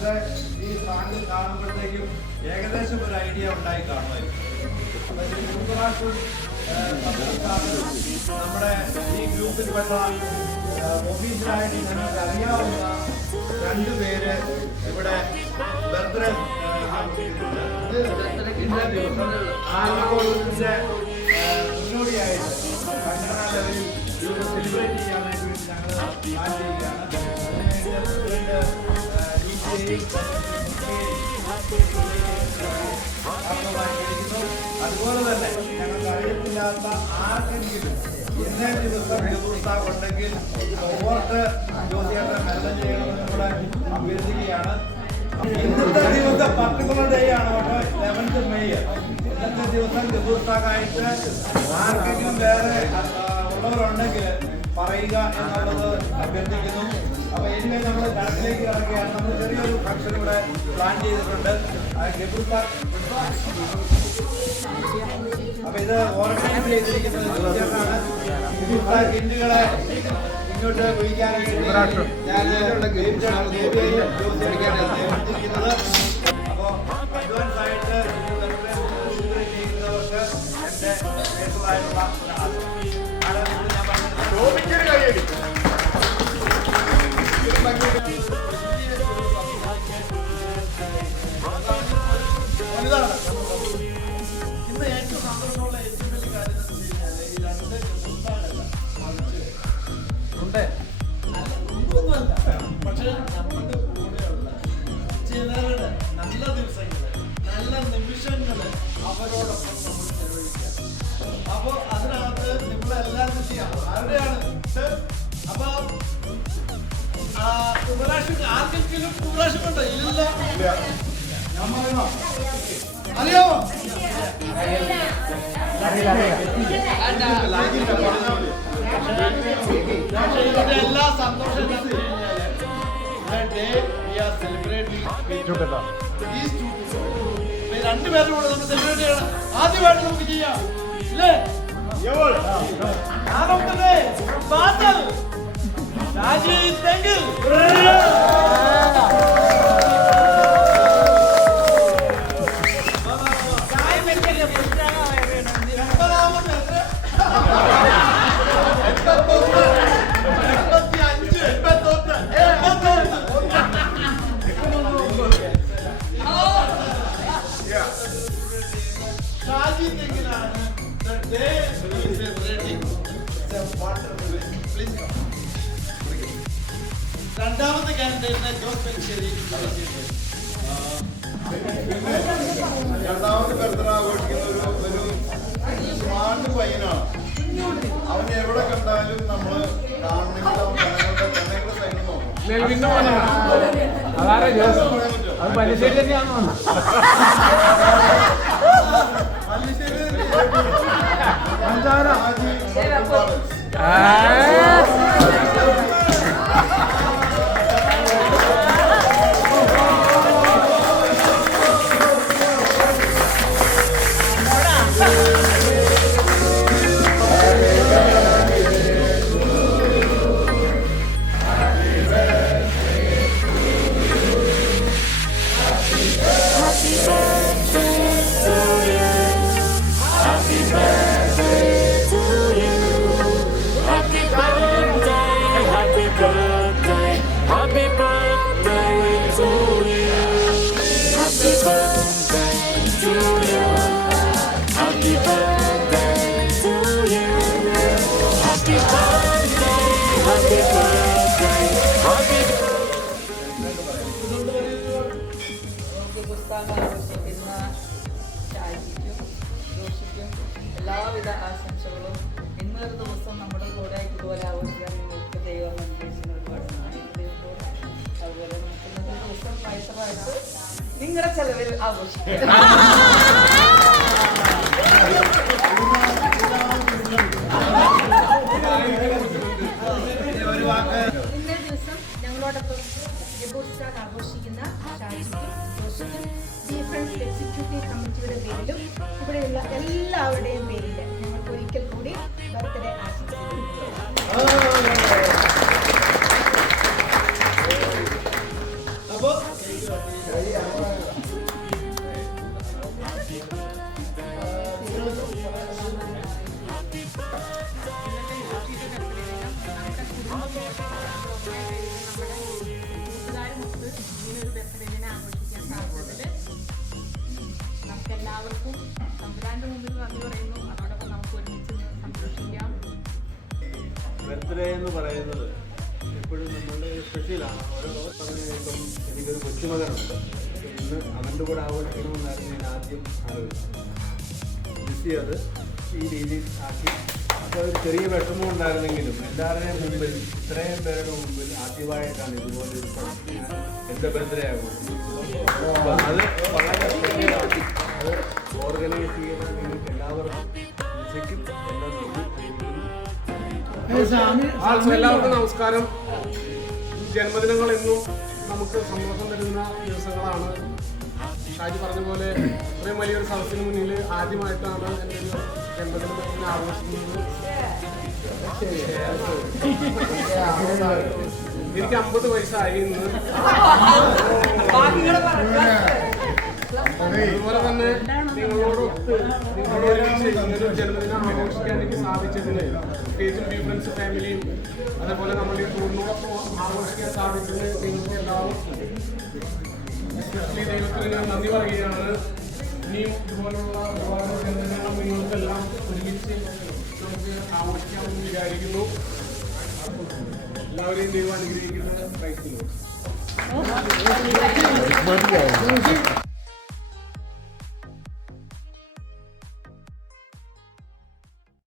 പക്ഷെ ഈ സാധനം കാണുമ്പോഴത്തേക്കും ഏകദേശം ഒരു ഐഡിയ ഉണ്ടായി കാണുമായിരിക്കും. നമ്മുടെ ഈ ഗ്രൂപ്പിൽപ്പെട്ട ഒഫീഷ്യലായിട്ട് നിങ്ങൾക്ക് അറിയാവുന്ന രണ്ടുപേര് ഇവിടെ ബർത്ത്ഡേ ഇന്നേ ദിവസം ആലക്കോടിന്റെ മുന്നോടിയായിട്ട് സംഘടനാ ലെവലിൽ ഇത് സെലിബ്രേറ്റ് ചെയ്യാൻ വേണ്ടി ഞങ്ങൾ പ്ലാൻ ചെയ്യുകയാണ്. അതുപോലെ തന്നെ ഞങ്ങൾക്ക് അറിയത്തില്ലാത്ത ആർക്കെങ്കിലും ഇന്നേ ദിവസം ഉണ്ടെങ്കിൽ ഓർത്ത് ജ്യോതിയേട്ടൻ മെല്ലെ ചെയ്യണമെന്ന് കൂടെ അഭ്യർത്ഥിക്കുകയാണ്. ഇന്നത്തെ ദിവസം പർട്ടിക്കുലർ ഡേ ആണ് കേട്ടോ, 11th May. ഇന്നത്തെ ദിവസം ഗുരുസ്ഥാകായിട്ട് ആർക്കെങ്കിലും വേറെ ഉള്ളവരുണ്ടെങ്കിൽ പറയുക എന്നുള്ളത് അഭ്യർത്ഥിക്കുന്നു. അപ്പൊ എനിവേ നമ്മൾ കണക്കിലേക്ക് കിടക്കുകയാണ്. നമ്മൾ ചെറിയൊരു ഫംഗ്ഷൻ ഇവിടെ പ്ലാൻ ചെയ്തിട്ടുണ്ട്. അപ്പൊ ഇത് ഓർഗനൈസ് ചെയ്തിരിക്കുന്നത് കിൻഡുകളെ ഇങ്ങോട്ട് വിളിക്കാനായിട്ട് ഞാൻ അപ്പോ അഡ്വാൻസ് ആയിട്ട് ചെയ്യുന്നവർക്ക് എന്റെ പേഴ്സണലായിട്ടുള്ള ഇന്ന് ഏറ്റവും സന്തോഷമുള്ള ഏറ്റവും വലിയ കാര്യം എന്ന് വെച്ച് കഴിഞ്ഞാൽ ഈ രണ്ട് ഉണ്ട് ഒന്നുമല്ല, പക്ഷെ നമ്മുടെ കൂടെയുള്ള ചിലരുടെ നല്ല ദിവസങ്ങള് നല്ല നിമിഷങ്ങള് അവരോടൊപ്പം നമ്മൾ ചെലവഴിക്കുക. അപ്പൊ അതിനകത്ത് നിങ്ങളെല്ലാവരും ചെയ്യാം. ആരുടെയാണ്? അപ്പൊ ഉപരാഷ്ട്രം ആർക്കെങ്കിലും ഉപരാഷ്ട്രം ഉണ്ടോ? ഇല്ല. ഞാൻ പറയണോ? അറിയാമോ? എല്ലാ സന്തോഷം രണ്ടുപേരും കൂടെ നമുക്ക് സെലിബ്രേറ്റ് ചെയ്യണം. ആദ്യമായിട്ട് നമുക്ക് ചെയ്യാം ഇല്ലേ? രാജീവെങ്കിൽ രണ്ടാമത്തെ കാൻഡിഡേറ്റിനെ ജോസ് പെരിശ്ശേരി. രണ്ടാമത് ബർത്ത്ഡേ ആഘോഷിക്കുന്ന ഒരു സ്മാർട്ട് പയ്യനാണ്. അവന് എവിടെ കണ്ടാലും നമ്മള് കാണുന്നെങ്കിൽ അവൻ ജനങ്ങളുടെ സൈഡിൽ നോക്കും. പല്ലിശ്ശേരി തന്നെയാണോ? ആഘോഷിക്കുന്ന ഷാജിക്കും ജോഷിക്കും എല്ലാവിധ ആശംസകളും. ഇന്നൊരു ദിവസം നമ്മുടെ കൂടെ ഇതുപോലെ ആഘോഷിക്കാൻ നിങ്ങൾക്ക് ദൈവം അനുഗ്രഹിക്കുന്ന ഒരുപാട് അതുപോലെ നമുക്ക് ഇന്നത്തെ ദിവസം പൈസമായിട്ട് നിങ്ങളുടെ ചെലവിൽ ആഘോഷിക്കാം. ഇന്നേ ദിവസം ഞങ്ങളോടൊപ്പം ആഘോഷിക്കുന്ന ഷാജിക്കും ജോഷിക്കും ഡിഫറൻസ് എക്സിക്യൂട്ടീവ് കമ്മിറ്റിയുടെ പേരിലും ഇവിടെയുള്ള എല്ലാവരുടെയും പേരിൽ ഞങ്ങൾക്ക് ഒരിക്കൽ കൂടി ബർത്ത്ഡേ ആശംസിക്കുന്നു. അപ്പോ ബർത്ത്ഡേ എന്ന് പറയുന്നത് എപ്പോഴും നമ്മളുടെ സ്പെഷ്യലാണ്. ഓരോ സമയം ഇപ്പം എനിക്കൊരു കൊച്ചുമകനുണ്ട്. ഇന്ന് അവൻ്റെ കൂടെ ആഘോഷിക്കണമെന്നായിരുന്നു ഞാൻ ആദ്യം ആലോചിച്ചത്. ബിസി അത് ഈ രീതിയിൽ ആക്കി. അപ്പോൾ ഒരു ചെറിയ വിഷമം ഉണ്ടായിരുന്നെങ്കിലും എല്ലാവരുടെയും മുമ്പിൽ, ഇത്രയും പേരുടെ മുമ്പിൽ ആദ്യമായിട്ടാണ് ഇതുപോലെ ഒരു എൻ്റെ ബർത്ത്ഡേ ആഘോഷിക്കുന്നത്. അപ്പോൾ അത് വളരെ സ്പെഷ്യലാണ്. അത് ഓർഗനൈസ് ചെയ്യുന്ന നിങ്ങൾക്ക് എല്ലാവർക്കും ശരിക്കും എല്ലാം എല്ലാവർക്കും നമസ്കാരം. ജന്മദിനങ്ങൾ എന്നും നമുക്ക് സന്തോഷം തരുന്ന ദിവസങ്ങളാണ്. ഷാജി പറഞ്ഞ പോലെ ഇത്രയും വലിയൊരു സദസ്സിന് മുന്നിൽ ആദ്യമായിട്ടാണ് എൻ്റെ ഒരു ജന്മദിനം ആഘോഷിക്കുന്നത്. എനിക്ക് 50 വയസ്സായി ഇന്ന്. അതുപോലെ തന്നെ നിങ്ങളോടൊത്ത് നിങ്ങളോട് ജന്മദിനം ആഘോഷിക്കാൻ എനിക്ക് സാധിച്ചതിന്, പ്രത്യേകിച്ചും ബി ഫ്രണ്ട്സ് ഫാമിലിയും അതേപോലെ നമ്മുടെ ഈ ടൂറിനോടൊപ്പം ആഘോഷിക്കാൻ സാധിച്ചതിന് നിങ്ങൾക്ക് എല്ലാവർക്കും എസ്പെഷ്യലി ദൈവത്തിന് ഞാൻ നന്ദി പറയുകയാണ്. ഇനിയും ഇതുപോലുള്ള ഒരുപാട് ജന്മദിനങ്ങൾ നിങ്ങൾക്കെല്ലാം ഒരുമിച്ച് നമുക്ക് ആഘോഷിക്കാമെന്ന് വിചാരിക്കുന്നു. എല്ലാവരെയും ദൈവം അനുഗ്രഹിക്കുന്ന ക്രൈസ്തവ